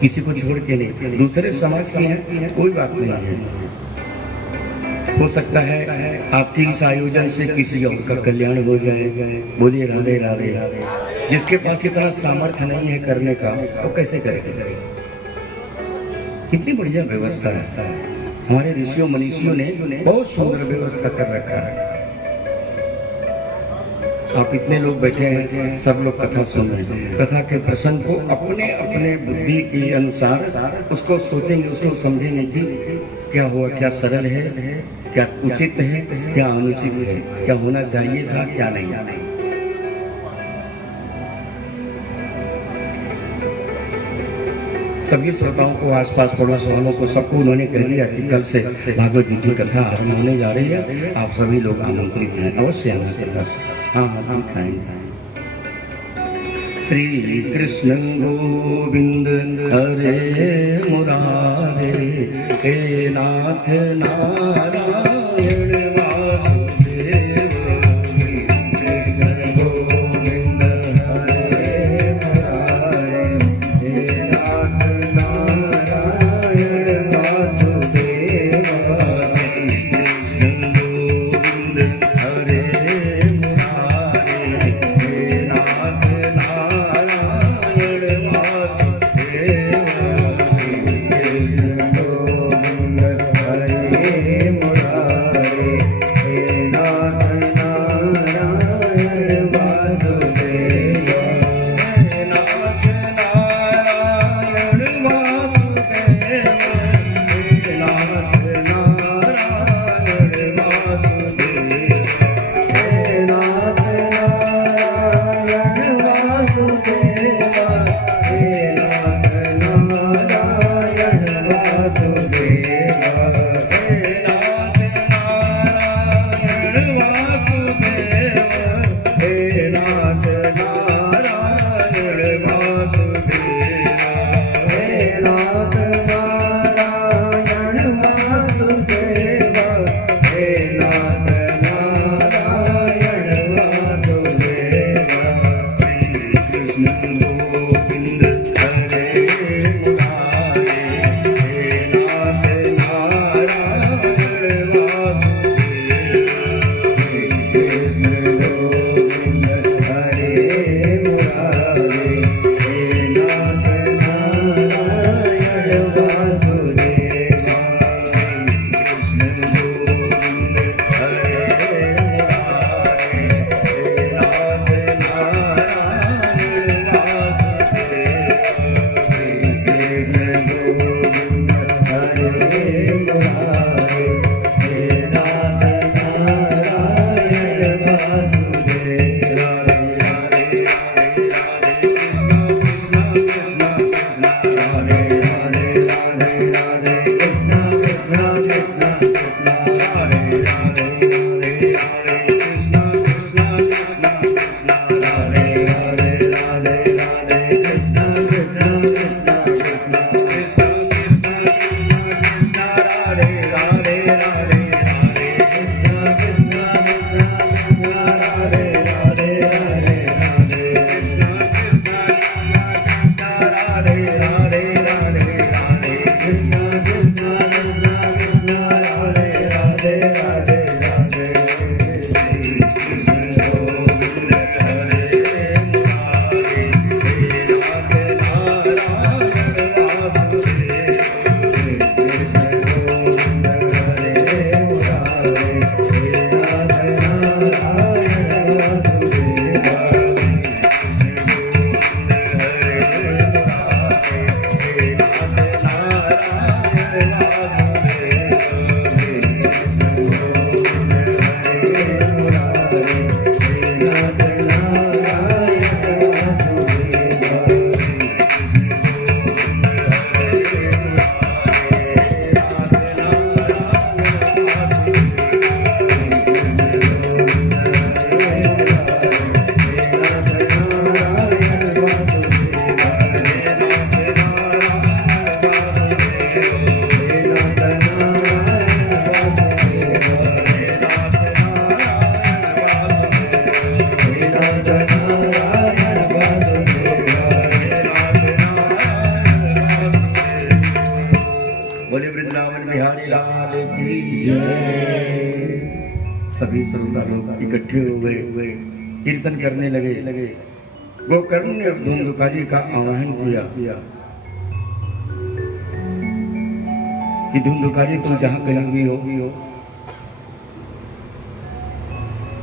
किसी को छोड़ के नहीं, दूसरे समाज के हैं कोई बात नहीं है। हो सकता है आपके इस आयोजन से किसी और का कल्याण हो जाए। बोलिए राधे राधे। जिसके पास इतना सामर्थ्य नहीं है करने का, वो कैसे करेगा? कितनी बढ़िया व्यवस्था है। हमारे ऋषियों मनीषियों ने बहुत सुंदर व्यवस्था कर रखा है। आप इतने लोग बैठे हैं, सब लोग कथा सुन रहे हैं। कथा के प्रसंग को अपने अपने बुद्धि के अनुसार उसको सोचेंगे, उसको समझेंगे कि क्या हुआ, क्या सरल है, क्या उचित है, क्या अनुचित है, क्या होना चाहिए था, क्या नहीं। सभी श्रोताओं को, आसपास पड़ोस वालों को, सबको उन्होंने कह दिया कि कल से भागवत जी की कथा आरंभ होने जा रही है। आप सभी लोग आमंत्रित हैं, अवश्य आना कथा। हाँ, हम खाएंगे। श्री कृष्ण गोविंद हरे मुरारे, हे नाथ नारायण वासुदेव। कृष्ण गोविंद हरे मुरारे, हे नाथ नारायण वासुदेव। कृष्ण गोविंद हरे इकट्ठे हो गए, कीर्तन करने लगे। गोकर्ण ने धुंधुकारी का आह्वान किया कि धुंधुकारी तुम जहां कहीं भी हो,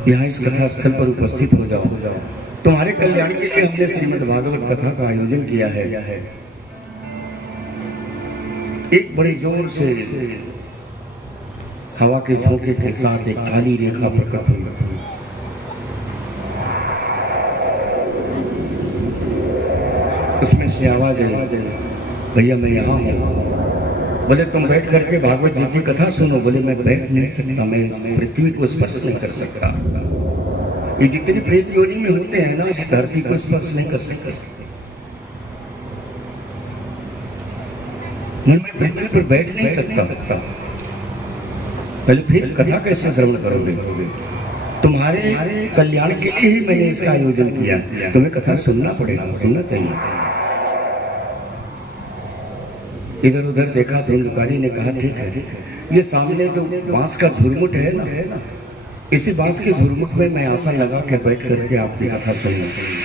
यहाँ इस कथा स्थल पर उपस्थित हो जाओ। तुम्हारे कल्याण के लिए हमने श्रीमद् भागवत कथा का आयोजन किया है। एक बड़े जोर से हवा के झोंके के साथ एक काली रेखा प्रकट हुई। उसमें से आवाज आई, भैया मैं यहाँ हूँ। बोले तुम बैठ करके भागवत जी की कथा सुनो। बोले मैं बैठ नहीं सकता, मैं इस पृथ्वी को स्पर्श नहीं कर सकता। ये जितने प्रेत योनि में होते हैं ना, ये धरती को स्पर्श नहीं कर सकते। मैं पृथ्वी पर बैठ नहीं सकता। पहले फिर कथा कैसे श्रवण करोगे? तुम्हारे कल्याण के लिए ही मैंने इसका आयोजन किया। तुम्हें कथा सुनना पड़ेगा, सुनना चाहिए। इधर उधर देखा, धुंधुकारी ने कहा ठीक है, ये सामने जो बांस का झुरमुट है ना, इसी बांस के झुरमुट में मैं आसन लगा के बैठ करके आपकी कथा सुनना चाहिए।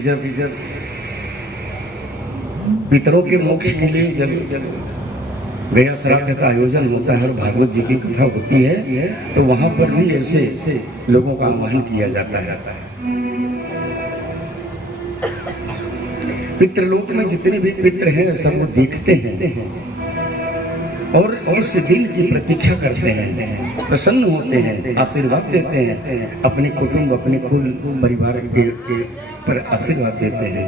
जब पितरों के मोक्ष के लिए जब गया श्राद्ध का आयोजन होता है और भागवत जी की कथा होती है, तो वहां पर भी ऐसे लोगों का आह्वान किया जाता है। पितृलोक में जितने भी पितृ हैं सब वो देखते हैं और इस दिन की प्रतीक्षा करते हैं, प्रसन्न होते हैं, आशीर्वाद देते हैं, अपने कुटुंब अपने कुल परिवार के पर आशीर्वाद देते हैं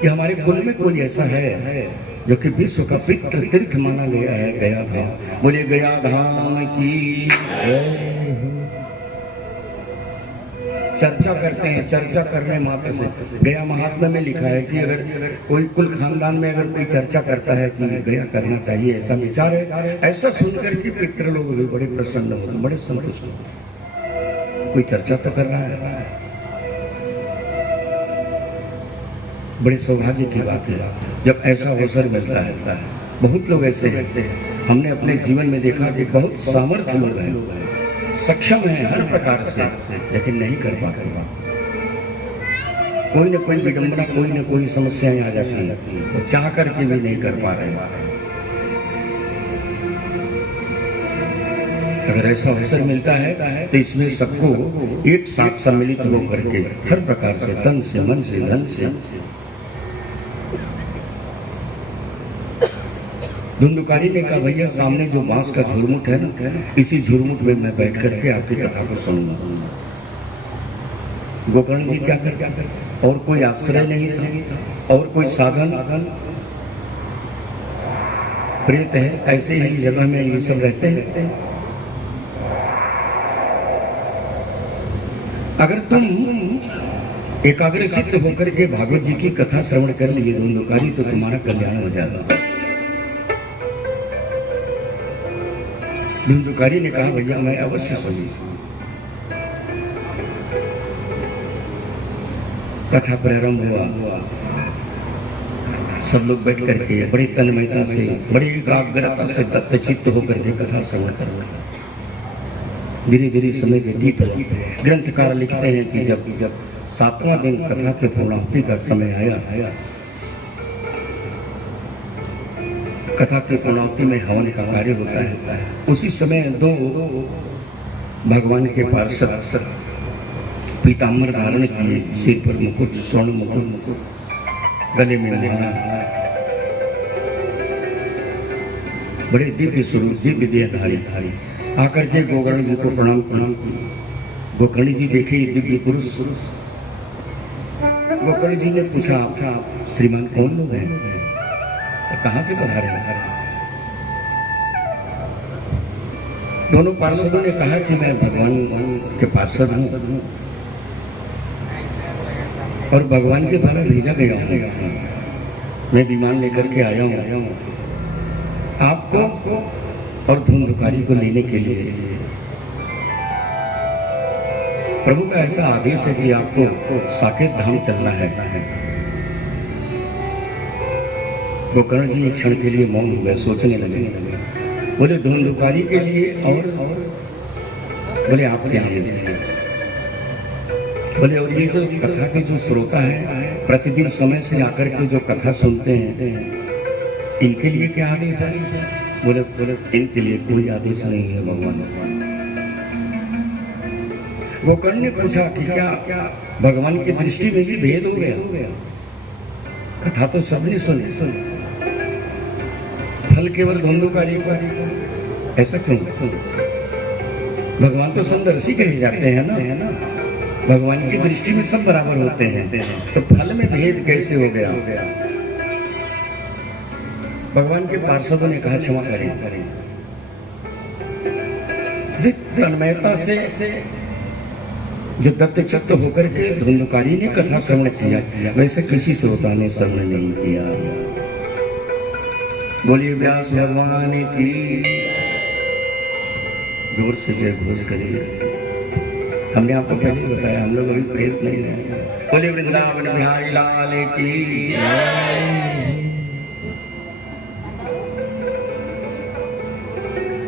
कि हमारे कुल में कोई ऐसा है जो कि विश्व का पितृ तीर्थ माना गया है, गया धाम। बोले गया धाम की चर्चा करते हैं। चर्चा करने मात्र से गया महात्मा में लिखा है कि अगर कोई कुल खानदान में अगर कोई चर्चा करता है कि गया करना चाहिए, ऐसा विचार है, ऐसा सुनकर के पितृ लोग भी बड़े प्रसन्न होते, बड़े संतुष्ट होते। कोई चर्चा तो कर रहा है, बड़े सौभाग्य की बात है जब ऐसा अवसर मिलता है। बहुत लोग ऐसे हैं, हमने अपने जीवन में देखा कि बहुत सामर्थ्य लोग हैं, सक्षम है हर प्रकार से, लेकिन नहीं कर पाते। कोई न कोई विडंबना, कोई न कोई समस्याएं आ जाती हैं, तो चाह करके भी नहीं कर पा रहे। अगर ऐसा अवसर मिलता है तो इसमें सबको एक साथ सम्मिलित होकर के हर प्रकार से, तन से, मन से, धन से। धुंधुकारी ने कहा भैया सामने जो बांस का झुरमुट है ना, इसी झुरमुट में मैं बैठ करके आपकी कथा को सुनूंगा। गोकर्ण जी क्या करते, और कोई आश्रय नहीं था और कोई साधन, प्रेत है, ऐसे ही जगह में ये सब रहते हैं। अगर तुम एकाग्रचित्त होकर के भागवत जी की कथा श्रवण कर लिए धुंधुकारी, तो तुम्हारा कल्याण हो जाएगा। धुंधुकारी ने कहा भैया मैं अवश्य सुनूंगा। कथा प्रारंभ हुआ, सब लोग बैठ करके बड़ी तन्मयता से, बड़ी एकाग्रता से तत्चित्त होकर के कथा श्रवण कर रहे हैं। धीरे धीरे समय व्यतीत हुआ। ग्रंथकार लिखते हैं कि जब 7वां दिन कथा के पूर्णाहुति का समय आया, कथा के पूर्णाहुति में हवन का कार्य होता है। उसी समय दो भगवान के पार्षद पीताम्बर धारण किए, सिर पर मुकुट, स्वर्ण मुकुट, गले में माला, बड़े दिव्य स्वरूप, दिव्य देहधारी आकर के गोकर्ण जी को प्रणाम किए। गोकर्ण जी देखे दिव्य पुरुष। गोकर्ण जी ने पूछा आप श्रीमान कौन लोग हैं, कहां से पधारे हैं? दोनों पार्षदों ने कहा कि मैं भगवान के पार्षद हूं और भगवान के द्वारा भेजा गया हूं। मैं विमान लेकर के आया हूं आपको और धुंधुकारी को लेने के लिए। प्रभु का ऐसा आदेश है कि आपको साकेत धाम चलना है। गोकर्ण जी एक क्षण के लिए मौन हुए, सोचने लगे। बोले धुंधुकारी के लिए और बोले आपके लिए। बोले और ये जो कथा के जो श्रोता हैं प्रतिदिन समय से आकर के जो कथा सुनते हैं इनके लिए क्या आदेश है? बोले इनके लिए कोई आदेश नहीं है भगवान। गोकर्ण ने पूछा कि क्या भगवान की दृष्टि में भी भेद हो गया? कथा तो सबने सुनी, फल केवल धुंधुकारी को, ऐसा क्यों? भगवान तो समदर्शी कहे जाते हैं ना, भगवान की दृष्टि में सब बराबर होते हैं, तो फल में भेद कैसे हो गया? भगवान के पार्षदों ने कहा क्षमा करें, तन्मयता से जो दत्त चित्त होकर के धुंधुकारी ने कथा श्रवण किया, वैसे किसी श्रोता ने श्रवण नहीं किया। बोलिए व्यास भगवान की जोर से जय घोष करिए। हमने आपको पहले बताया हम लोग अभी प्रेत नहीं है। बोलिए वृंदावन बिहारी लाल की।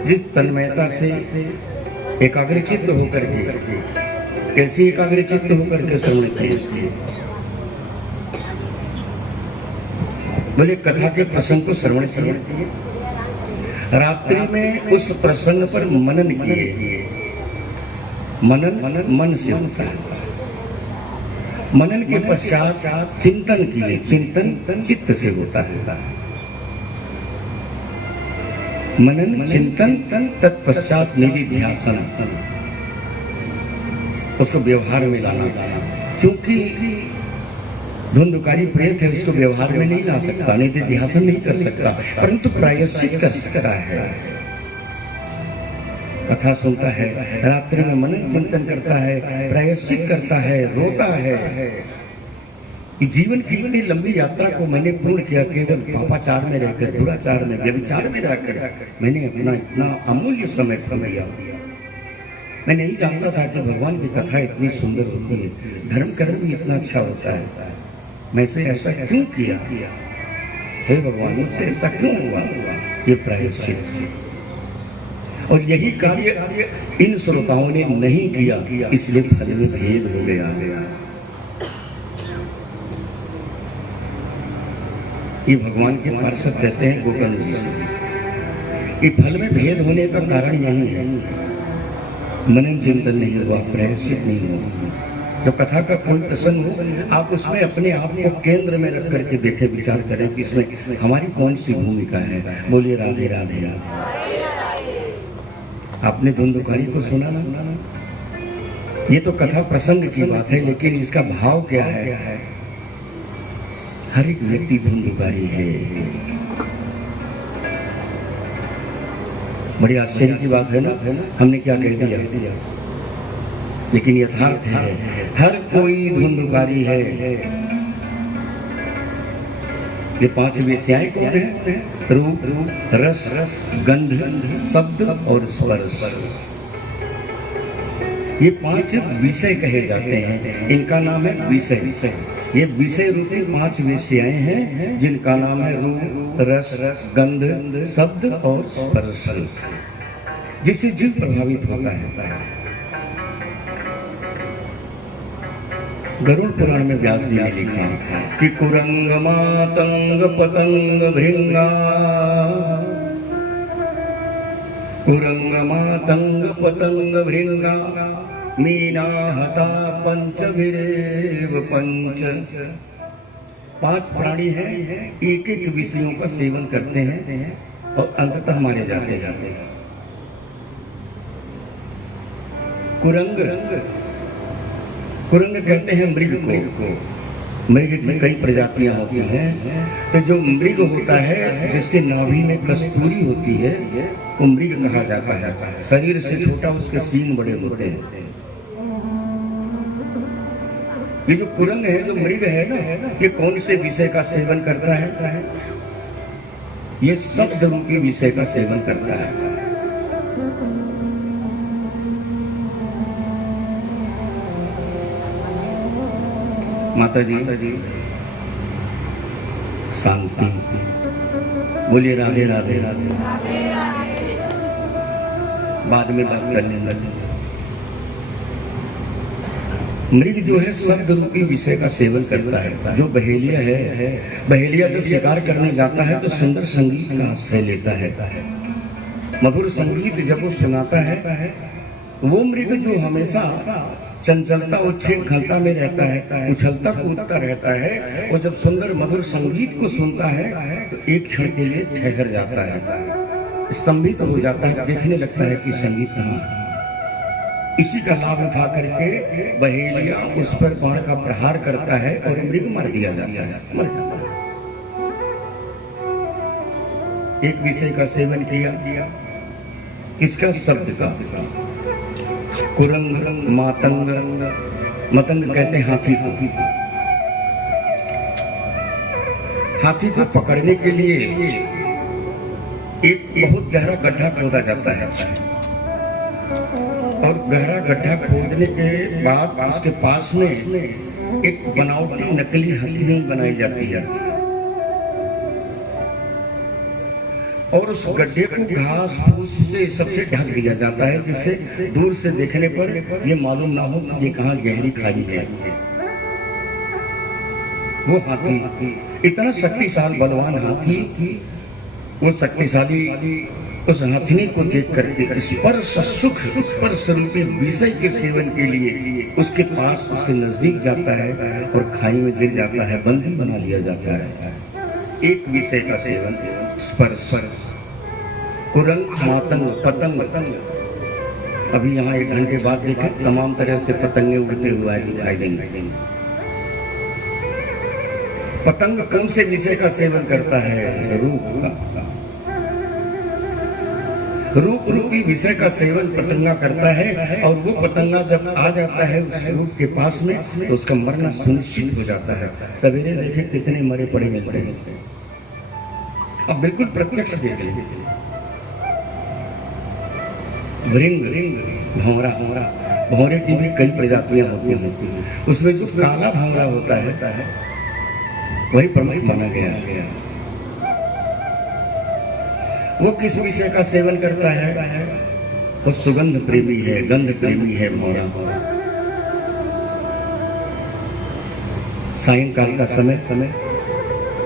जिस तन्मयता से एकाग्रचित्त होकर के, कैसी एकाग्रचित्त होकर के श्रवण किए? बोले कथा के प्रसंग को श्रवण किए, रात्रि में उस प्रसंग पर मनन किए। मनन मन से होता है। मनन के पश्चात चिंतन किए, चिंतन चित्त से होता है। मनन चिंतन तत्पश्चात निधिध्यासन, उसको व्यवहार में लाना। क्योंकि धुंधुकारी प्रेत है, उसको व्यवहार में नहीं ला सकता, निधिध्यासन नहीं कर सकता, परंतु प्रायश्चित कर सकता है। कथा सुनता है, रात्रि में मनन चिंतन करता है, प्रायश्चित करता है, रोता है। जीवन की इतनी लंबी यात्रा को मैंने पूर्ण किया केवल पापाचार में रहकर, दुराचार में, व्यभिचार में रहकर मैंने अपना इतना अमूल्य समय दिया। मैं नहीं जानता था कि भगवान की कथा इतनी सुंदर होती है, धर्म कर्म भी इतना अच्छा होता है। मैं से ऐसा क्यों किया? हे भगवान, मुझसे ऐसा क्यों हुआ? ये प्रायश्चित। और यही कार्य इन श्रोताओं ने नहीं किया, इसलिए फल में भेद हो गया। ये भगवान के पार्षद कहते हैं गोकर्ण जी से, ये फल में भेद होने का कारण यही है, मनन चिंतन नहीं हुआ, प्रायश्चित नहीं हुआ। जब कथा का कोई प्रसंग हो, आप उसमें अपने आप को केंद्र में रख करके देखें, विचार करें कि इसमें हमारी कौन सी भूमिका है। बोलिए राधे राधे राधे। आपने धुंधुकारी को सुना ना? ये तो कथा प्रसंग की बात है, लेकिन इसका भाव क्या है? हर एक व्यक्ति धुंधुकारी है। बड़ी आश्चर्य की बात है ना, हमने क्या कह दिया, लेकिन यथार्थ है, हर कोई धुंधुकारी है। ये पांच विषयाएं कौन है? रूप, रस, गंध, शब्द और स्पर्श। ये पांच विषय कहे जाते हैं, इनका नाम है विषय। ये विषय रूपी पांच विषयाएं हैं, जिनका नाम है रूप, रस, गंध, शब्द और स्पर्श, जिससे जीव प्रभावित होता है। गरुड़ पुराण में व्यास जी ने लिखा कि कुरंग मातंग पतंग भृंगा, कुरंग मातंग पतंग भृंगा, मीना हता पंचभिरेव पंच। पांच प्राणी हैं, एक एक विषयों का सेवन करते हैं और अंततः मारे जाते हैं। कुरंग कहते हैं मृग को। मृग की कई प्रजातियां होती हैं, तो जो मृग होता है, जिसके नाभि में कस्तूरी होती है, वो मृग कहा जाता है। शरीर से छोटा, उसके सींग बड़े होते हैं। ये जो कुरंग है, जो मृग है ना, ये कौन से विषय का सेवन करता है? ये शब्द रूपी विषय का सेवन करता है। माता जी शांति। बोलिए राधे राधे राधे। बाद में बात करने लगे। मृग जो है शब्द रूपी विषय का सेवन करता है। जो बहेलिया है, बहेलिया जब शिकार करने जाता है तो सुंदर संगीत का आश्रय लेता है। मधुर संगीत जब वो सुनाता है, वो मृग जो हमेशा चंचलता उच्छेद खलता में रहता है, उछलता कूदता रहता है, वो जब सुंदर मधुर संगीत को सुनता है तो एक क्षण के लिए ठहर जाता है, स्तंभित हो जाता है, देखने लगता है कि संगीत कहाँ है। इसी का लाभ उठा करके बहेलिया उस पर बाण का प्रहार करता है और मृग मार दिया जाता है, मर जाता है। एक विषय का सेवन किया, इसका शब्द का कुरंग, मातंग, मतंग कहते हैं हाथी को। हाथी को पकड़ने के लिए एक बहुत गहरा गड्ढा खोदा जाता है और गहरा गड्ढा खोदने के बाद उसके पास में एक बनावटी नकली हथेली बनाई जाती है और उस गड्ढे को घास फूस से सबसे ढक दिया जाता है, जिससे दूर से देखने पर ये मालूम ना हो कि ये कहाँ गहरी खाई है। वो हाथी इतना शक्तिशाली बलवान हाथी, वो शक्तिशाली उस हाथी को देख करके स्पर्श सुख, स्पर्श रूपी विषय के सेवन के लिए उसके पास, उसके नजदीक जाता है और खाई में गिर जाता है, बंदी बना लिया जाता है। एक विषय का सेवन, स्पर्श, कुरंग, मातंग, पतंग। अभी यहाँ 1 घंटे बाद देखें तमाम तरह से पतंगे उड़ते हुए दिखाई देंगे। पतंग कौन से विषय का सेवन करता है? रूप का। रूप रूपी विषय का सेवन पतंगा करता है और वो पतंगा जब आ जाता है उस रूप के पास में तो उसका मरना सुनिश्चित हो जाता है। सवेरे देखें कितने मरे पड़े मिलते हैं, अब बिल्कुल प्रत्यक्ष देख लीजिए। भृंग, भंवरा, भंवरे की भी कई प्रजातियां होती हैं, उसमें जो काला भंवरा होता है वही प्रमुख माना गया। वो किस विषय का सेवन करता है? वो सुगंध प्रेमी है, गंध प्रेमी है भंवरा। सायंकाल का समय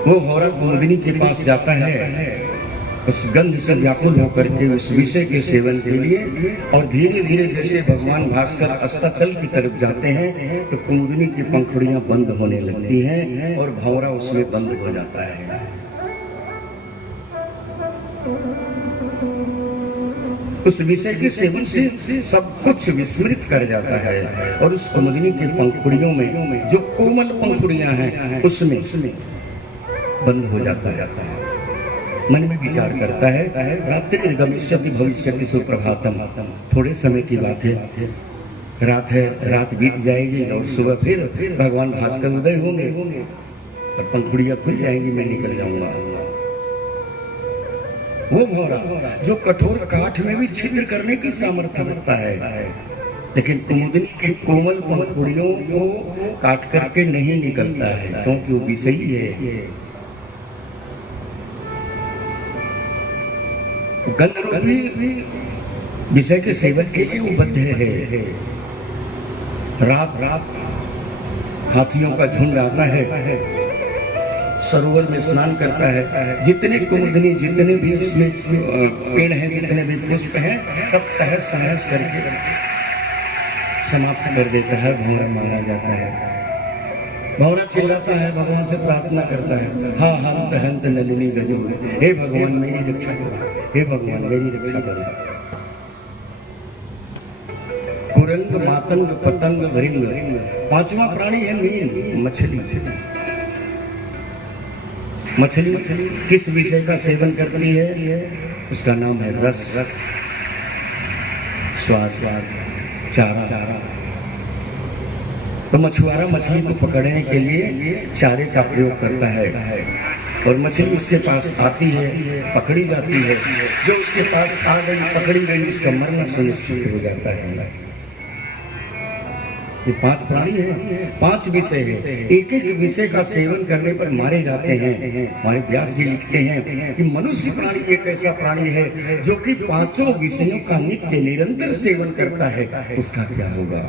वो भंवरा कुमुदिनी के पास जाता है उस गंध से व्याकुल होकर के उस विषय के सेवन के लिए, और धीरे धीरे जैसे भगवान भास्कर अस्ताचल की तरफ जाते हैं तो कुमुदिनी की पंखुड़ियां बंद होने लगती हैं और भंवरा उसमें बंद हो जाता है। उस विषय के सेवन से सब कुछ विस्मृत कर जाता है और उस कुमुदिनी की पंखुड़ियों में जो कोमल पंखुड़ियां हैं उसमें बंद हो जाता है। मन में विचार करता है, रात्रि गमिष्यति भविष्यति सुप्रभातम। थोड़े समय की बात है, रात है, रात बीत जाएगी और सुबह फिर भगवान भास्कर उदय होंगे और पंखुड़ियां खुल जाएंगी, मैं निकल जाऊंगा। वो भंवरा जो कठोर काठ में भी छिद्र करने की सामर्थ्य रखता है, लेकिन कुमुदिनी की कोमल पंखुड़ियों को काट करके नहीं निकलता है क्योंकि वो विषयी है। गंध रूपी विषय के सेवन के लिए वो बद्ध है। रात हाथियों का झुंड आता है, सरोवर में स्नान करता है, जितने कुमुदिनी, जितने भी इसमें पेड़ हैं, जितने भी पुष्प हैं, सब तहस नहस करके समाप्त कर देता है। भंवरा मारा जाता है। भंवरा चिल्लाता है, भगवान से प्रार्थना करता है, हा हंत हंत नलिनी गजो, हे भगवान मेरी रक्षा करो, हे भगवान मेरी रक्षा करो। कुरंग, मातंग, पतंग, भृंग। 5वां प्राणी है मीन, मछली। मछली किस विषय का सेवन करती है? उसका नाम है रस, स्वाद, चारा। तो मछुआरा मछली को पकड़ने के लिए चारे का प्रयोग करता है और मछली उसके पास आती है, पकड़ी जाती है। जो उसके पास आ गई, पकड़ी गई, उसका मरना सुनिश्चित हो जाता है। ये 5 प्राणी है, 5 विषय है, एक एक विषय का सेवन करने पर मारे जाते हैं। हमारे व्यास जी लिखते हैं कि मनुष्य प्राणी एक ऐसा प्राणी है जो कि 5 विषयों का नित्य निरंतर सेवन करता है, उसका क्या होगा।